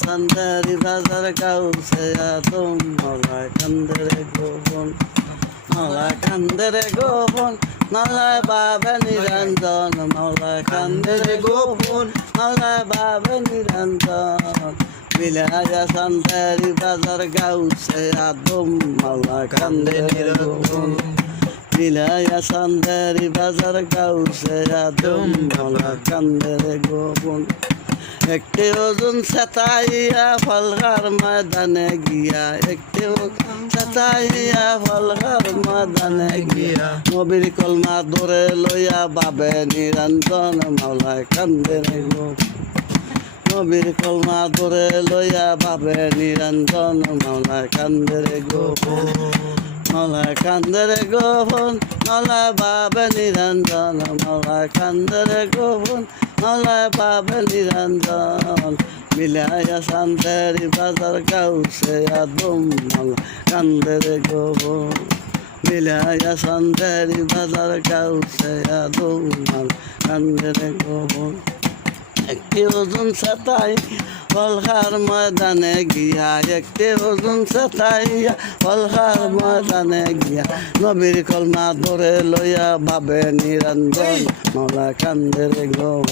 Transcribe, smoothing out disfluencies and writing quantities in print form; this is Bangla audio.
সান্দারি বাজার কাউসে আদম মালা কান্দরে গোপন মালা কান্দরে গোপন মালায় বাবা নিরঞ্জন মালা কান্দরে গোপন মালায় বাবা নিরঞ্জন মিলায়া সান্দারি বাজার গাউসে আদম মালা কান্দরে গোপন মিলায়া সান্দারি বাজার গাউসে আদম মালা কান্দরে গোপন একটি ওজন সাতাইয়া ফলগার ময়দানে গিয়া একটি ওজন সাতাইয়া ফলগার ময়দানে গিয়া নবীর কলমা ধরে লইয়া বাবে নিরঞ্জন মাওলায় কান্দে রে গো নবীর কলমা ধরে লইয়া বাবে নিরঞ্জন মাওলায় কান্দে রে গো মাওলায় কান্দে রে গোপন মাওলায় বাবে নিরঞ্জন মাওলায় কান্দে রে গোপন মাওলায় বাবা নিরঞ্জন মিলায়া সান্দারি বাজার গাউসে আদম মালা কান্দরে গোপন মিলায়া সান্দারি বাজার গাউসে আদম মালা কান্দরে গোপন একটি ওজন সাতাই ফলখার ময়দানে গিয়া একটি ওজন সাতাইয়া ফলখার ময়দানে গিয়া নবীর কলমা ধরে লইয়া বাবে নিরঞ্জন মাওলা কান্দরে গোপন